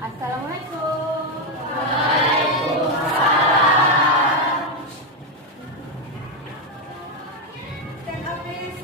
Assalamualaikum. Stand up, please.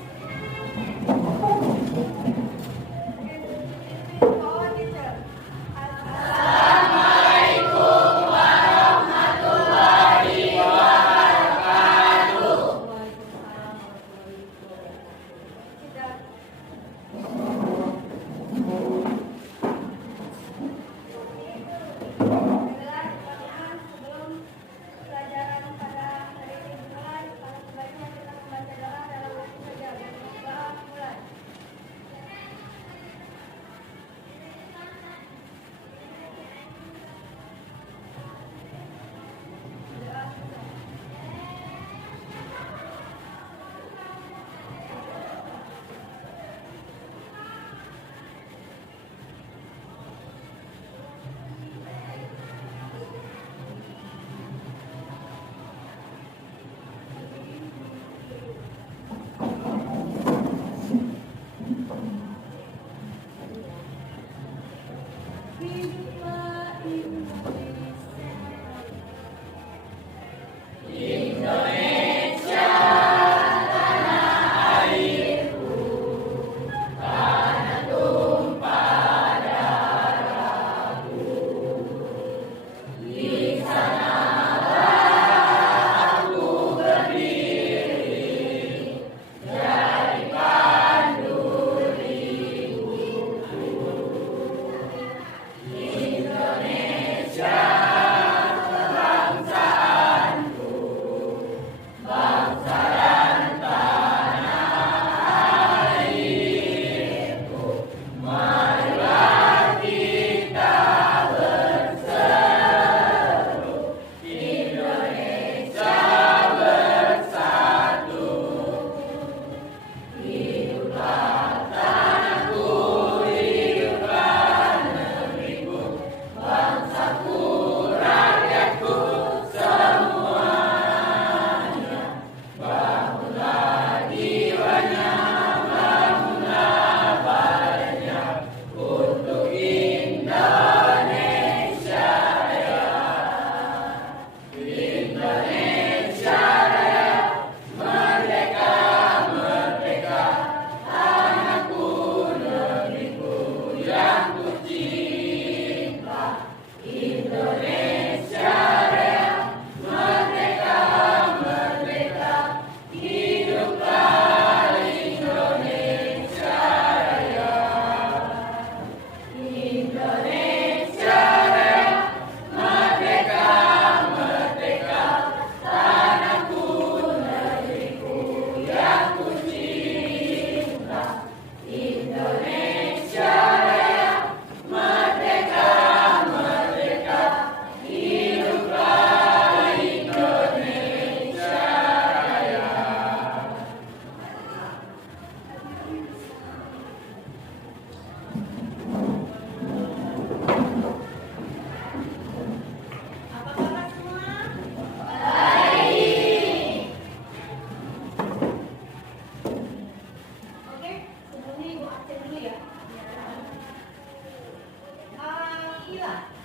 Our teacher.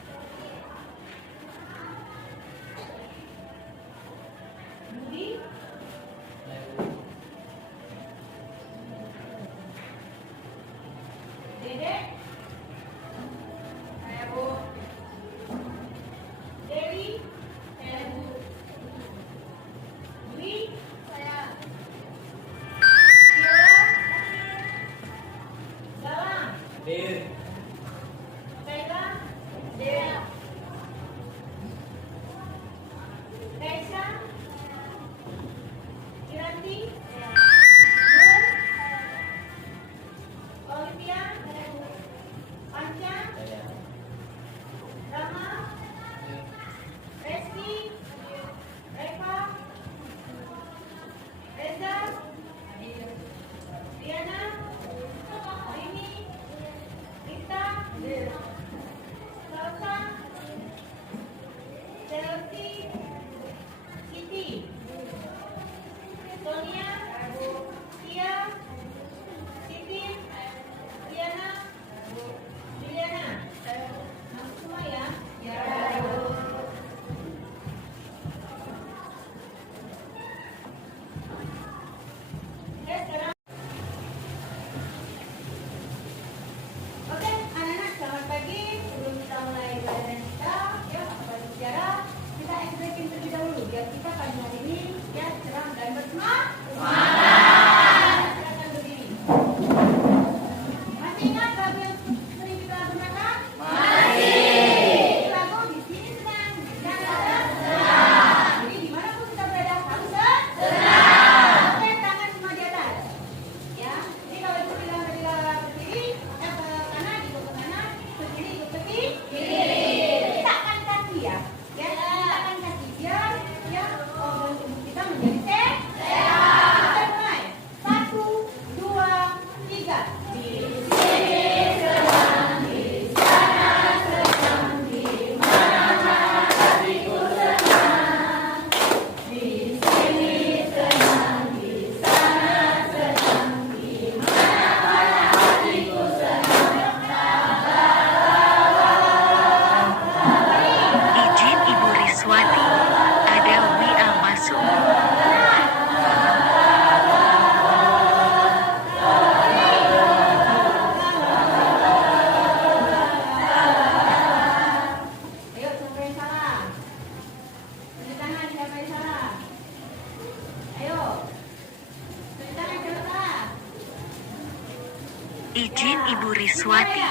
Izin Ibu Riswati,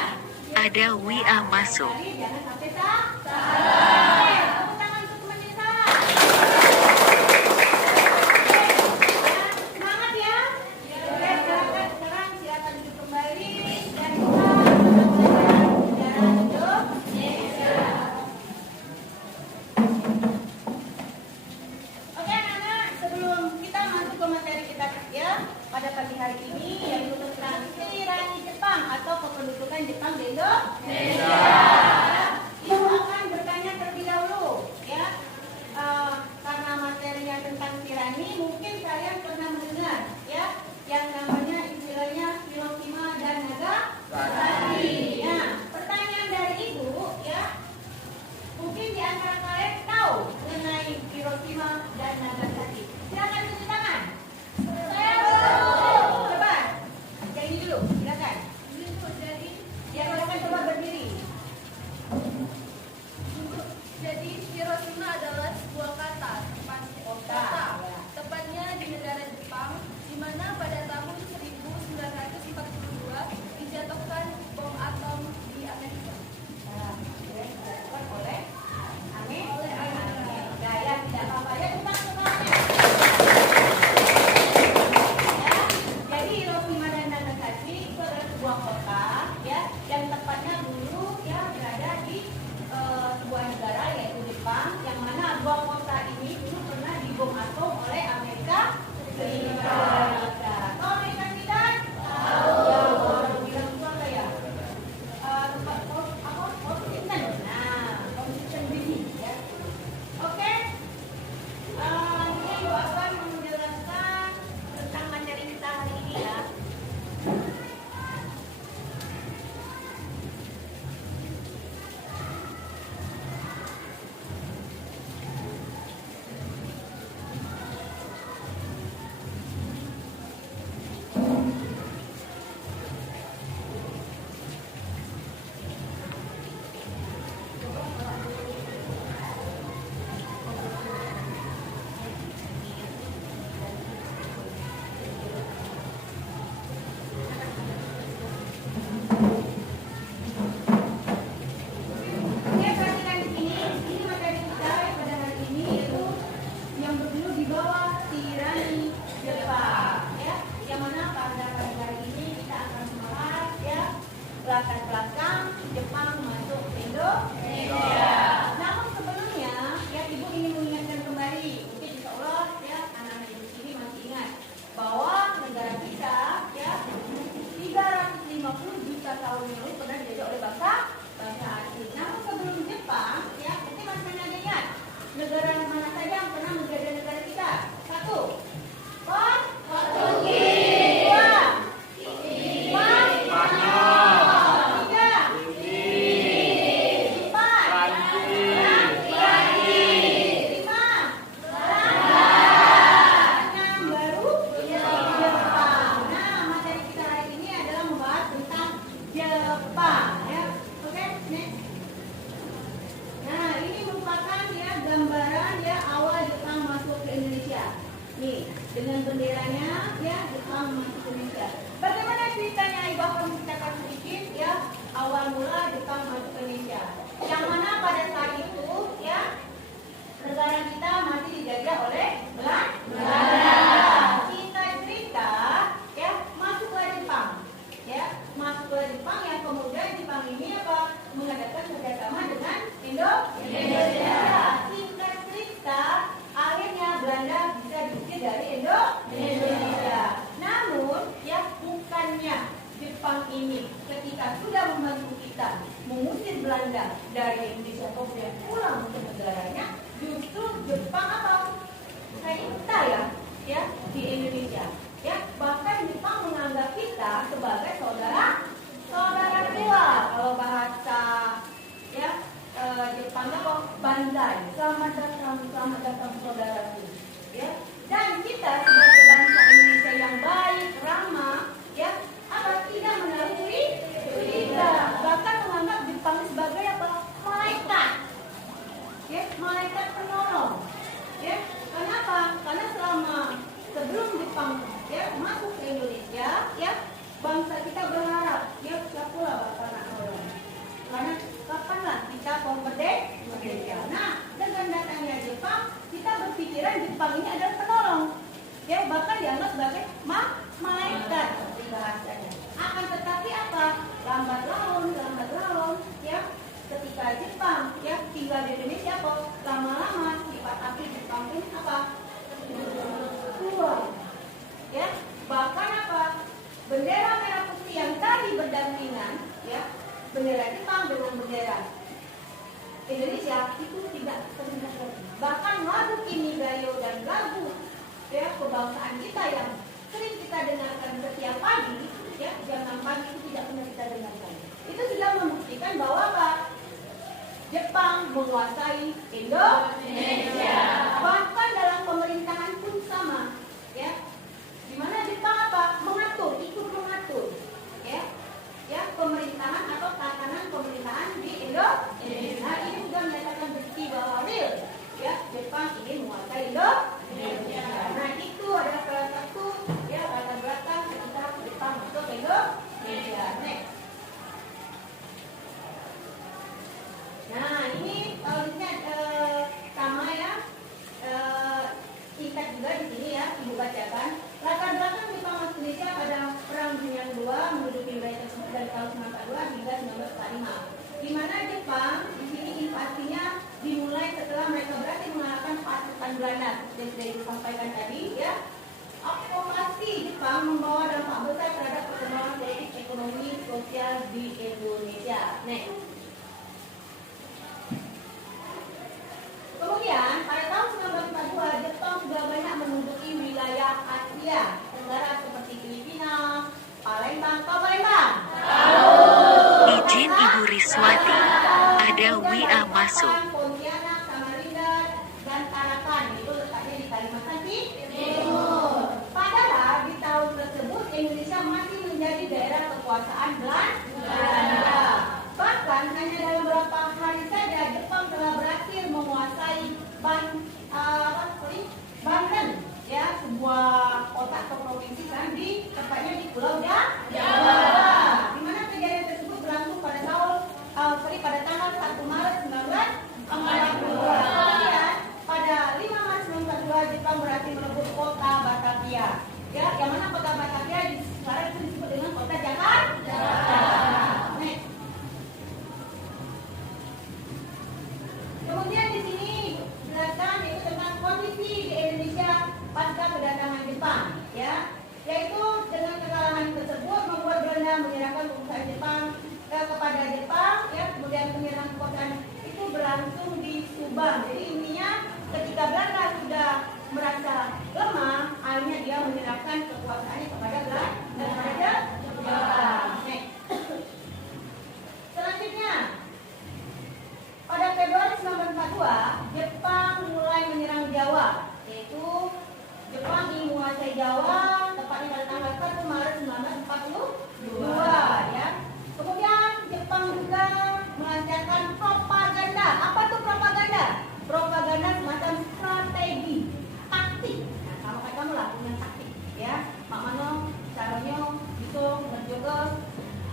ada WA masuk. Jangan sampai salah. Tepuk tangan untuk temannya salah. Semangat ya. Oke, silakan sekarang silakan duduk kembali dan kita akan belajar sejarah Indonesia. Oke anak-anak, sebelum kita masuk ke materi kita ya pada pagi hari ini yaitu tentang tirani Jepang atau kependudukan Jepang di Indonesia. Ibu akan bertanya terlebih dahulu ya. Karena materinya tentang tirani, mungkin kalian pernah mendengar ya yang namanya istilahnya Hiroshima dan Nagasaki. Nah, pertanyaan dari ibu ya, mungkin di antara kalian tahu mengenai Hiroshima dan Nagasaki. Silakan tunjuk tangan. Saya coba. Yang ini dulu, silakan. Ya, silakan coba berdiri. Jadi Hiroshima adalah sebuah kota, tepatnya di negara Jepang, di mana pada tahun 1942 dijatuhkan bom atom di Amerika. Oleh Amerika. Ya, tidak apa-apa ya, tepuk tangannya. Ya, jadi Hiroshima dan Nagasaki itu adalah sebuah kota ya yang tepatnya dulu ya berada di sebuah negara yaitu Jepang, yang mana dua kota ini dulu pernah dibom atom oleh Amerika Serikat. Tahu Amerika Serikat? Tahu. Ya, baru bilang itu apa ya? Tempat Washington. Nah, Washington DC ya. Oke. Ini Ibu akan menjelaskan tentang materi kita hari ini ya. Oke, perhatikan di sini. Ini materi kita pada hari ini yaitu yang berjudul di bawah tirani Jepang, ya. Yang mana pada pagi hari ini kita akan membahas ya latar belakang Jepang masuk ke Indonesia. Namun sebelumnya, ya Ibu ingin mengingatkan kembali, mungkin insya Allah ya anak-anak di sini masih ingat bahwa negara kita ya 350 juta tahun yang lalu pernah dijajah oleh bangsa asing. Namun sebelum Jepang, ya mungkin masih ada ingat negara mana saja yang pernah menjajah negara kita? Satu, Portugis. Dua, tiga, empat, lima, enam, baru Jepang. Nah, materi kita hari ini adalah membahas tentang Jepang ya. Oke, next. Nah, ini merupakan ya gambaran ya awal Jepang masuk ke Indonesia. Nih, dengan benderanya ya Jepang masuk ke Indonesia. Bagaimana ceritanya? Ibu akan menceritakan sedikit ya awal mula Jepang masuk ke Indonesia. Yang mana pada saat itu ya negara kita masih dijajah oleh Belanda. Kita cerita ya masuklah Jepang. Ya, masuklah Jepang yang kemudian Jepang ini apa mengadakan kerjasama dengan Indonesia. Singkat cerita, akhirnya Belanda bisa diusir dari Indonesia. Namun, ya bukannya Jepang ini ketika sudah membantu kita mengusir Belanda dari Indonesia kemudian pulang ke negaranya, justru Jepang apa? Kita ya di Indonesia. Ya, bahkan Jepang menganggap kita sebagai saudara tua. Kalau bahasa ya Jepang apa? Banzai. Selamat datang saudaraku. Ya. Dan kita sebagai bangsa Indonesia yang baik, ramah, ya, apa tidak menaruh curiga. Bahkan menganggap Jepang sebagai apa? Malaikat. Ya, malaikat penolong. Ya, kenapa? Karena selama sebelum Jepang ya masuk ke Indonesia, ya bangsa kita berharap sebagai malaikat seperti bahasanya. Akan tetapi apa? Lambat laun, ya. Ketika Jepang ya tinggal di Indonesia kok lama-lama sifat asli Jepang ini apa? Keluar. Ya, bahkan apa? Bendera merah putih yang tadi berdampingan, ya, bendera Jepang dengan bendera Indonesia itu tidak terlihat lagi. Bahkan lagu Kimi Gayo dan lagu ya kebangsaan kita yang sering kita dengarkan setiap pagi, ya jam 6 pagi itu tidak pernah kita dengarkan. Itu sudah membuktikan bahwa apa? Jepang menguasai Indonesia. Bahkan dalam pemerintahan pun sama, ya. Di mana Jepang apa? Mengatur, ikut mengatur, ya. Ya, pemerintahan atau tatanan pemerintahan di Indonesia. Nah, ini sudah menyatakan bukti bahwa real, ya, Jepang ingin menguasai Indonesia. Nah, itu adalah salah satu ya latar belakang ketika Jepang masuk ke Indonesia. Next. Nah, ini tahunnya sama ya, tingkat juga di sini ya, ibu bacakan. Latar belakang Jepang masuk Indonesia pada Perang Dunia Kedua menduduki wilayah tersebut dari tahun 1942 hingga 1945. Di mana Jepang di sini invasinya dimulai setelah mereka berhasil mengalahkan pasukan Belanda yang sudah disampaikan tadi ya. Okupasi Jepang membawa dampak besar terhadap perkembangan politik, ekonomi, sosial di Indonesia. Next. Kemudian pada tahun 1942 Jepang sudah banyak menduduki wilayah Asia Tenggara seperti Filipina, Palembang. Tahu Palembang? Izin Ibu Riswati, ada WA masuk. Pontianak, Samarinda, dan Tarakan itu letaknya di Kalimantan Timur. Padahal di tahun tersebut Indonesia masih menjadi daerah kekuasaan Belanda. Bahkan hanya dalam beberapa hari saja Jepang telah berhasil menguasai Banten, ya, sebuah kota atau provinsi kan di tepatnya di Pulau Jawa. Di mana kejadian tersebut berlangsung pada tanggal 1 Maret 1942. Kemudian pada 5 Maret 1942 Jepang berhasil merebut kota Batavia. Ya, yang mana kota Batavia sekarang itu disebut dengan kota Jakarta. Next. Kemudian di sini jelaskan yaitu tentang kondisi di Indonesia pasca kedatangan Jepang, ya, yaitu dengan kekalahan tersebut membuat Belanda menyerahkan kekuasaan Jepang kepada Jepang, ya, kemudian penyerahan kekuasaan itu berlangsung di Subang. Jadi intinya ketika Belanda sudah merasa lemah, akhirnya dia menyerahkan kekuasaannya kepada Belanda. Selanjutnya. Pada Februari 1942, Jepang mulai menyerang Jawa, yaitu Jepang ingin menguasai Jawa tepatnya pada tanggal 1 Maret 1942, ya. Kemudian Jepang juga melancarkan propaganda. Apa tuh propaganda? Propaganda semacam strategi, taktik. Nah, sama kayak kamu lah punya taktik, ya. Mak Mano, caranya, Bisung, berjogo,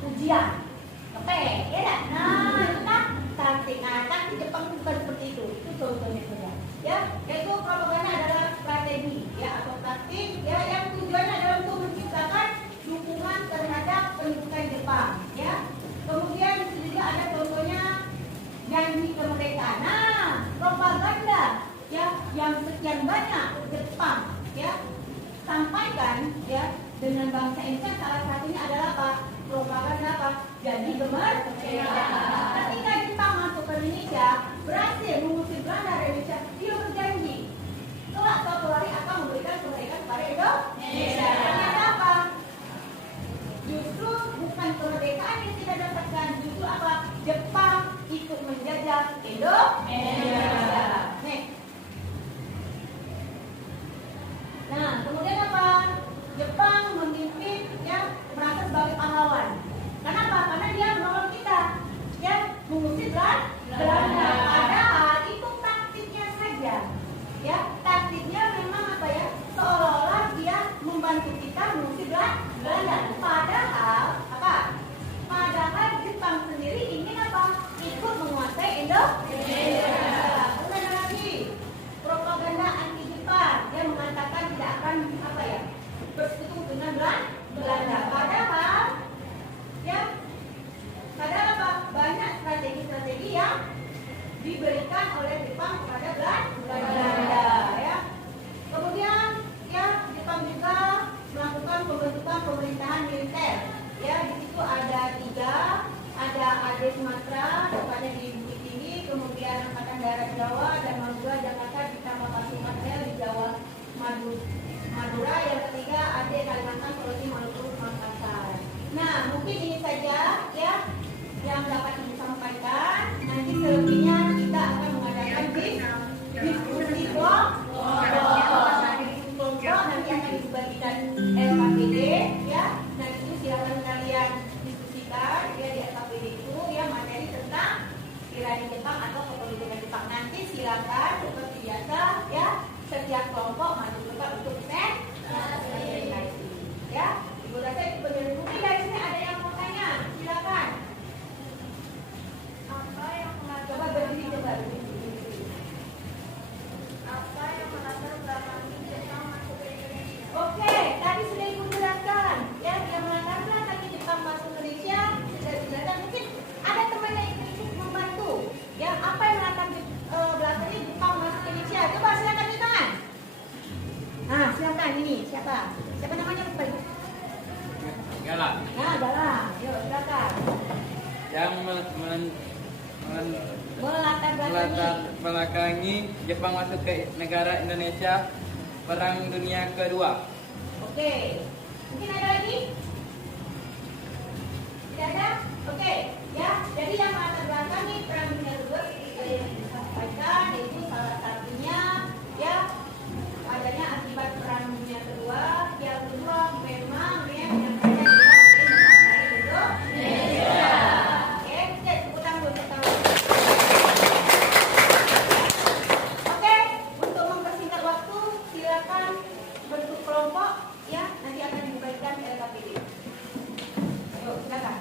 ujian, kepe, ya dah. Nah, itu kan taktik. Nah, taktik Jepang itu bukan seperti itu. Itu contohnya saja. Ya, yaitu propaganda adalah strategi, ya, atau taktik, ya, yang tujuannya adalah untuk menciptakan dukungan terhadap pendudukan Jepang, ya. Kemudian di sini juga ada contohnya janji kemerdekaan. Nah, propaganda, ya, yang sekian banyak Jepang, ya, sampaikan, ya, dengan bangsa Indonesia salah satunya adalah apa? Propaganda apa? Janji kemerdekaan. Ketika Jepang masuk ke Indonesia, berhasil mengusir Belanda dari Indonesia, dia berjanji kelak suatu hari akan memberikan kemerdekaan kepada Indonesia. Ternyata apa? Justru bukan kemerdekaan yang tidak dapatkan, justru apa? Jepang ikut menjajah Indonesia. Nih. Nah, kemudian apa? Jepang memimpin, ya, merasa sebagai pahlawan. Kenapa? Karena dia menolong kita, ya, mengusir Belanda. Padahal itu taktiknya saja, ya, taktiknya memang apa ya? Seolah-olah dia membantu kita mengusir Belanda. Padahal apa? Padahal Jepang sendiri ingin apa? Ikut menguasai Indonesia. Kemudian lagi propaganda anti Jepang, dia mengatakan tidak akan apa ya? yang diberikan oleh Jepang kepada Belanda ya. Kemudian ya Jepang juga melakukan pembentukan pemerintahan militer ya. Di situ ada 3, ada AD Sumatera tepatnya di Bukit Tinggi, kemudian Angkatan Darat Jawa dan Madura Jakarta ditambah pasukan L di Jawa Madura, yang ketiga AD Kalimantan Sulawesi Maluku Makassar. Nah mungkin ini saja ya yang dapat disampaikan. Nanti selebihnya kita akan mengadakan diskusi kelompok nanti akan dibagikan LKPD ya. Nah itu silakan kalian diskusikan ya di LKPD itu ya, materi tentang tirani Jepang atau kepemimpinan Jepang. Nanti silakan seperti biasa ya, setiap kelompok maju juga untuk presentasi ya. Ibu rasa itu penjelasan. Mungkin dari sini ada yang mau tanya, silakan. Apa yang Coba berdiri, coba berdiri. Apa yang melatar belakangi Jepang masuk ke Indonesia? Oke, tadi sudah Ibu jelaskan ya, yang melatar belakangi Jepang masuk ke Indonesia sudah dijelaskan. Mungkin ada teman yang ikut membantu ya, apa yang melatar belakangi Jepang masuk ke Indonesia. Coba silakan di tangan. Nah, silakan ini siapa? Siapa namanya lupa Ibu? Galak. Nah, Galang. Yuk, silakan. Yang Melatar melatar belakangi. belakangi Jepang masuk ke negara Indonesia Perang Dunia Kedua. Oke. Mungkin ada lagi? Tidak ada? Oke. Ya, jadi yang melatar belakangi Perang Dunia Kedua seperti yang disampaikan, yaitu salah satunya ya adanya akibat Perang Dunia Kedua. Yang kedua memang ya yang saya menguasai Indonesia. Oke, tepuk tangan dulu, tepuk tangan. Oke, untuk mempersingkat waktu silakan bentuk kelompok ya, nanti akan dibagikan ke LKPD. Ayo, silakan.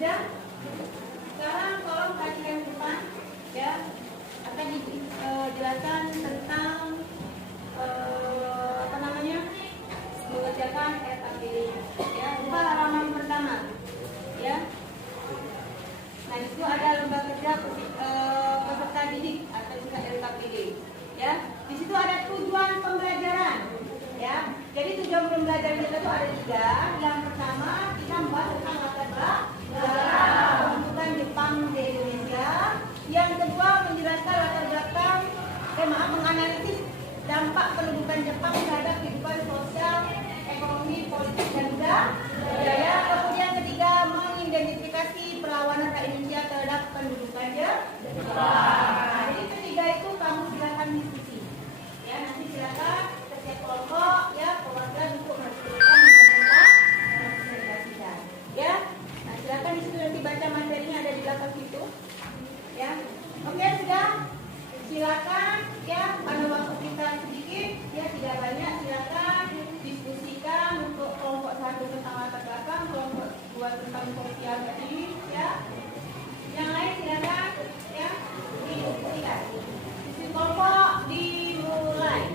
Sudah? Sekarang tolong perhatikan depan, ya. Akan dijelaskan tentang apa namanya, mengerjakan SAPD. Ya, buka halaman pertama, ya. Nah, itu ada lembaga kerja peserta didik atau juga LKPD. Ya, di situ ada tujuan pembelajaran. Ya, jadi tujuan pembelajaran kita itu ada 3. Yang pertama kita membahas tentang latar belakang pembentukan Jepang di Indonesia. Yang kedua menjelaskan latar belakang, menganalisis dampak pendudukan Jepang terhadap kehidupan sosial, ekonomi, politik dan juga budaya. Kemudian ketiga mengidentifikasi perlawanan rakyat Indonesia terhadap pendudukan Jepang. Nah, jadi ketiga itu kamu silakan diskusi. Ya, nanti silakan setiap kelompok ya perwakilan untuk presentasikan. Ya, nah silakan di situ nanti baca materinya ada di belakang situ. Ya, oke sudah. Silakan ya, pada waktu kita sedikit ya, tidak banyak, silakan diskusikan untuk kelompok 1 tentang latar belakang, kelompok 2 tentang sosial tadi ya. Yang lain silakan ya didiskusikan. Diskusi kelompok dimulai.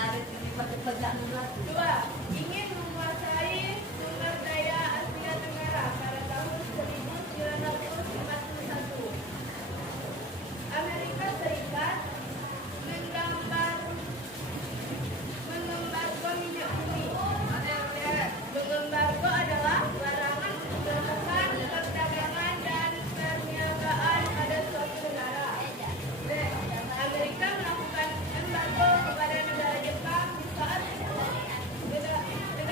Dua, ingin menguasai sumber daya Asia Tenggara pada tahun 1951. Amerika Serikat mengembargo minyak bumi. Mengembargo adalah larangan melakukan perdagangan dan perniagaan pada suatu negara. Amerika melakukan embargo kepada negara Jepang di saat negara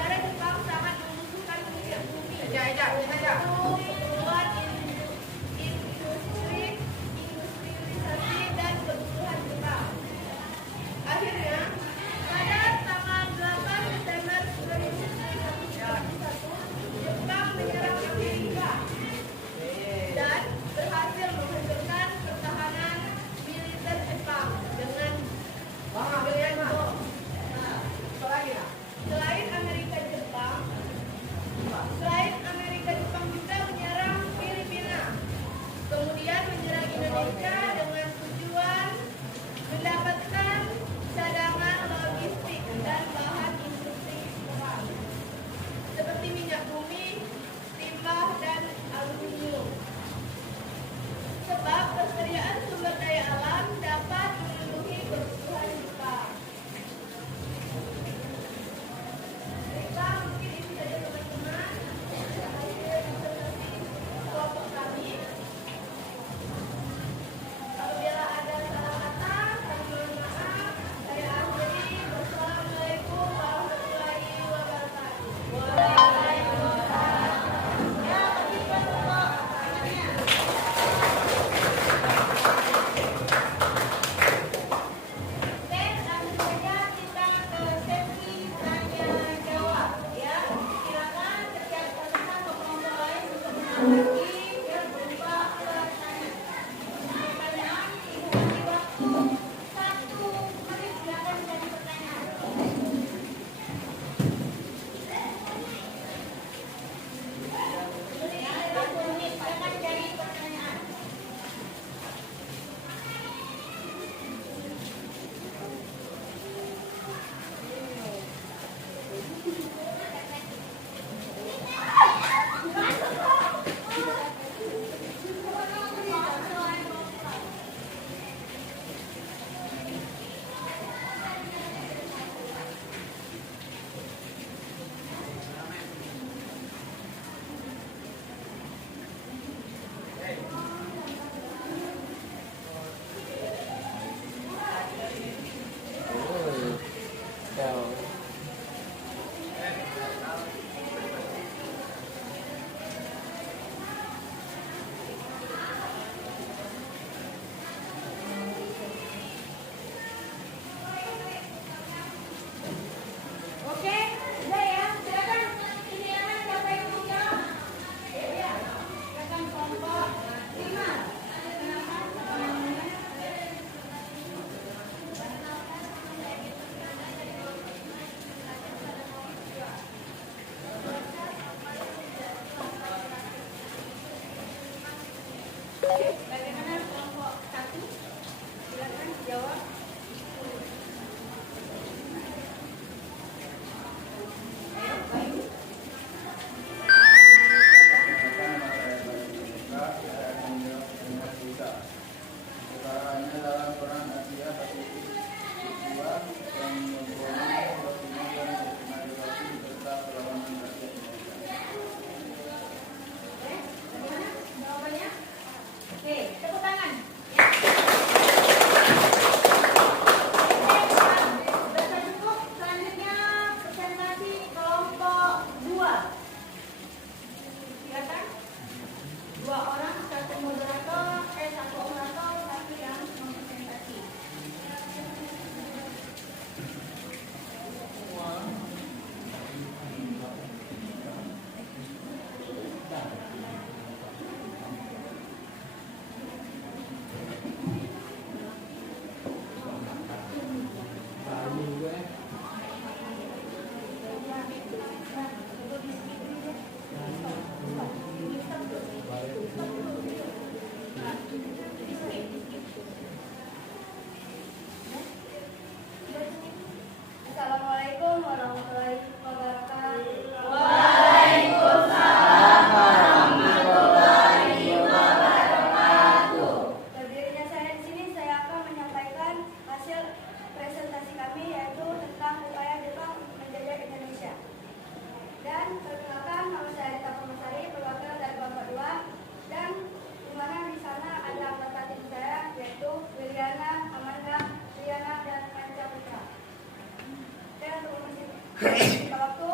Waktu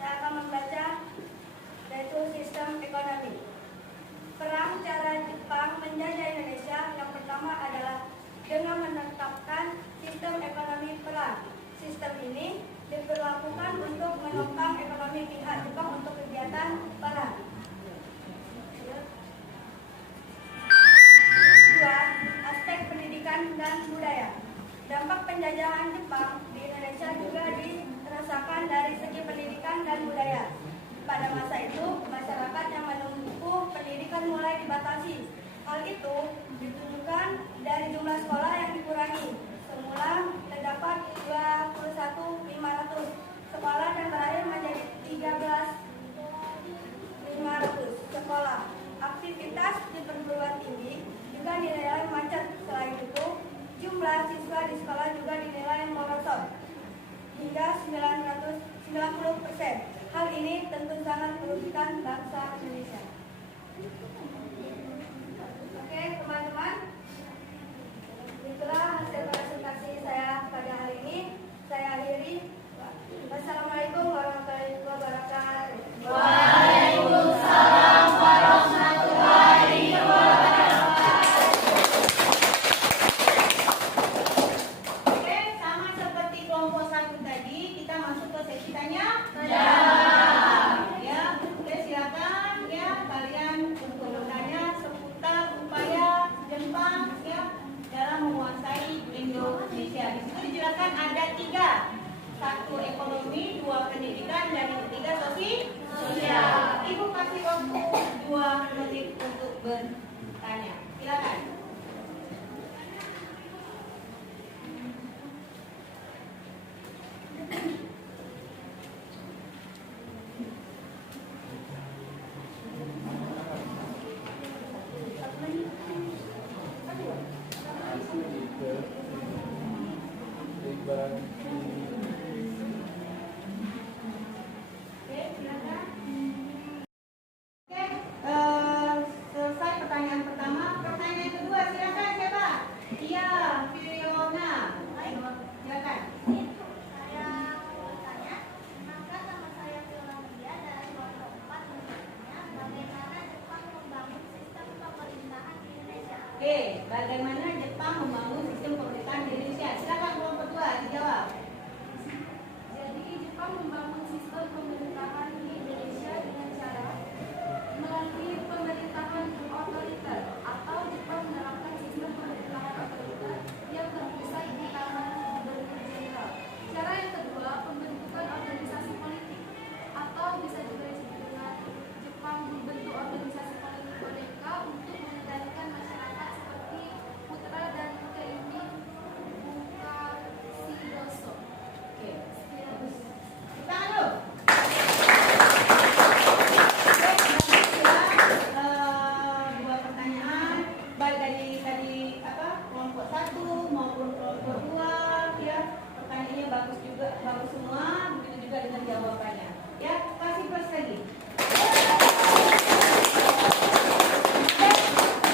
saya akan membaca yaitu sistem ekonomi. Perang cara Jepang menjajah Indonesia yang pertama adalah dengan menetapkan sistem ekonomi perang. Sistem ini diberlakukan untuk menopang ekonomi pihak Jepang untuk kegiatan perang. Kedua, aspek pendidikan dan budaya. Dampak penjajahan Jepang di Indonesia juga dirasakan dari segi pendidikan dan budaya. Pada masa itu, masyarakat yang menempuh pendidikan mulai dibatasi. Hal itu ditunjukkan dari jumlah sekolah yang dikurangi. Semula terdapat 21.500 sekolah dan berakhir menjadi 13.500 sekolah. Aktivitas di perguruan tinggi juga dinilai macet. Selain itu, jumlah siswa di sekolah juga dinilai merosot hingga 90%. Hal ini tentu sangat merugikan bangsa Indonesia. Oke, teman-teman, itulah hasil presentasi saya pada hari ini. Saya akhiri. Wassalamualaikum warahmatullahi wabarakatuh. Waalaikumsalam warahmatullahi wabarakatuh. Oke, sama seperti kelompok 1 tadi, kita masuk ke sesi tanya jawab. Ya, oke, silakan ya kalian untuk bertanya seputar upaya Jepang ya dalam menguasai Indonesia. Di situ dijelaskan ada 3. 1 ekonomi, 2 pendidikan, dan yang ketiga sosial. Ibu kasih waktu 2 menit untuk bertanya. Silakan. Selesai pertanyaan pertama. Pertanyaan kedua, silakan siapa? Iya, Fiona. Silakan. Saya mau bertanya, maka nama saya Fiona Mulia dari kelompok 4 bertanya, bagaimana Jepang membangun sistem pemerintahan di Indonesia? Oke, bagaimana Jepang membangun sistem pemerintahan di Indonesia? Silakan kelompok 2 dijawab. Jadi Jepang membangun sistem pemerintahan di Indonesia dengan cara melalui pemerintahan otoriter atau Jepang menerapkan sistem pemerintahan otoriter yang terpusat di tangan gubernur jenderal. Cara yang kedua, pembentukan organisasi politik atau bisa juga disebut dengan Jepang membentuk organisasi politik boneka untuk mengendalikan masyarakat seperti Putra dan Keimi Bukasidoso. Oke, bagus. Tangan dulu. Dua pertanyaan baik dari kelompok 1 maupun kelompok 2 ya, pertanyaannya bagus juga, bagus semua, begitu juga dengan jawabannya ya. Kasih plus lagi.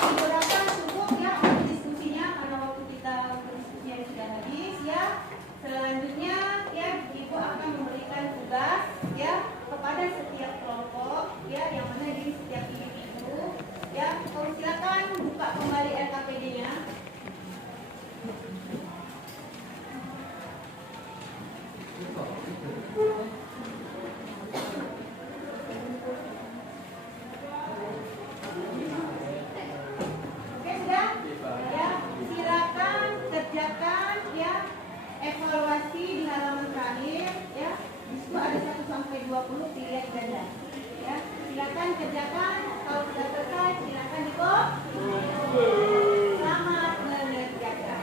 Ibu rasa cukup ya untuk diskusinya karena waktu kita diskusinya sudah habis ya. Selanjutnya ya, Ibu akan memberikan tugas ya kepada setiap kelompok ya, yang mana di setiap individu ya. Silakan buka kembali LKPD-nya. Oke, sudah? Ya, silakan kerjakan ya evaluasi di halaman terakhir ya. Di situ ada 1 sampai 20 pilihan ganda. Ya, silakan kerjakan. Kalau sudah selesai, silakan di-pop. Selamat mengerjakan.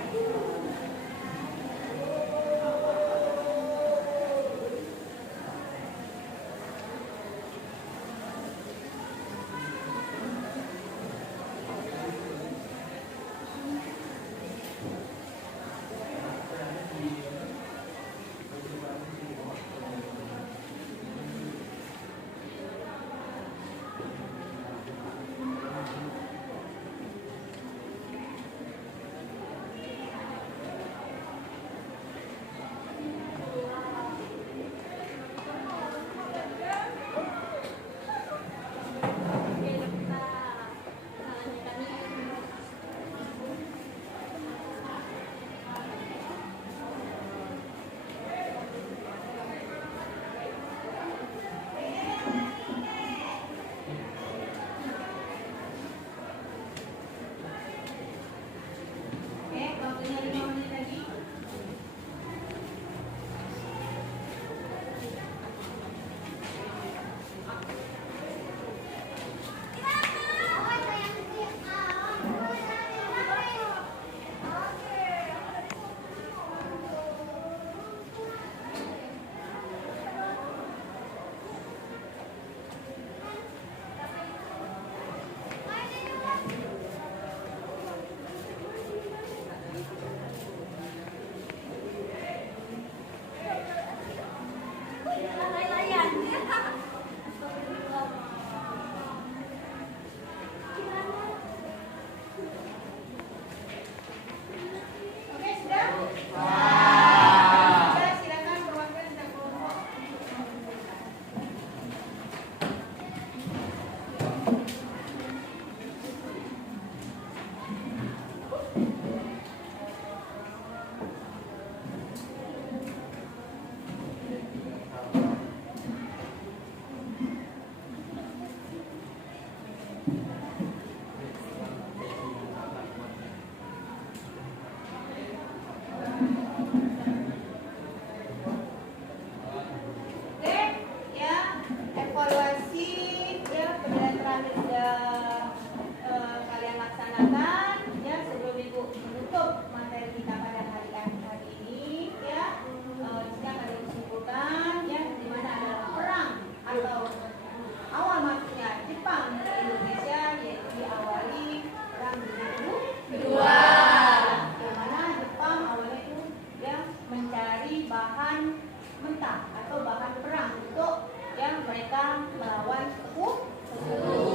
mentah atau bahan perang untuk yang mereka melawan sekutu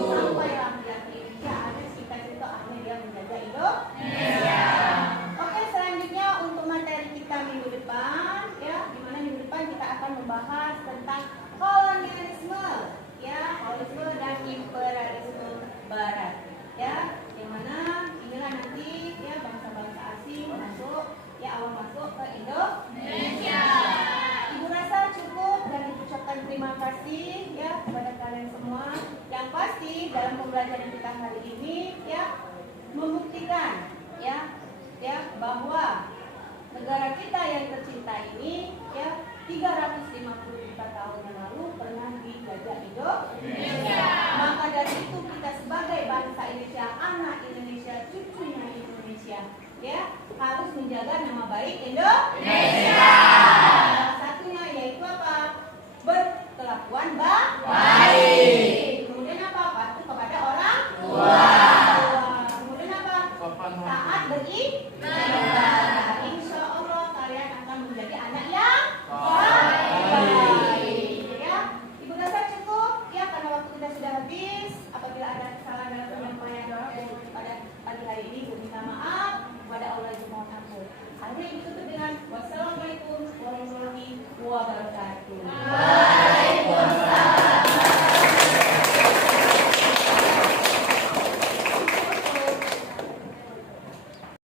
sampai rakyat Indonesia ada cita-cita akhir yang menjaga Indonesia. Oke, selanjutnya untuk materi kita minggu depan, ya, di mana minggu depan kita akan membahas tentang kolonialisme, ya, kolonialisme dan imperialisme Barat, ya, yang mana inilah nanti ya bangsa-bangsa asing masuk, ya, awal masuk ke Indonesia. Ibu rasa cukup dan diucapkan terima kasih ya kepada kalian semua. Yang pasti dalam pembelajaran kita hari ini ya membuktikan ya bahwa negara kita yang tercinta ini ya 350 juta tahun yang lalu pernah dijajah Indonesia. Maka dari itu kita sebagai bangsa Indonesia, anak Indonesia, cucunya Indonesia ya harus menjaga nama baik Indonesia. Salah satunya yaitu apa? Berkelakuan baik. Kemudian apa? Patuh kepada orang tua. Kemudian apa? Taat beribadah. Insya Allah kalian akan menjadi anak yang baik. Ya, Ibu rasa cukup ya karena waktu kita sudah habis. Apabila ada kesalahan dalam penyampaian pada pagi hari ini, Ibu minta maaf kepada Allah yang mohon ampun. Akhirnya ditutup dengan wassalamualaikum warahmatullahi wabarakatuh.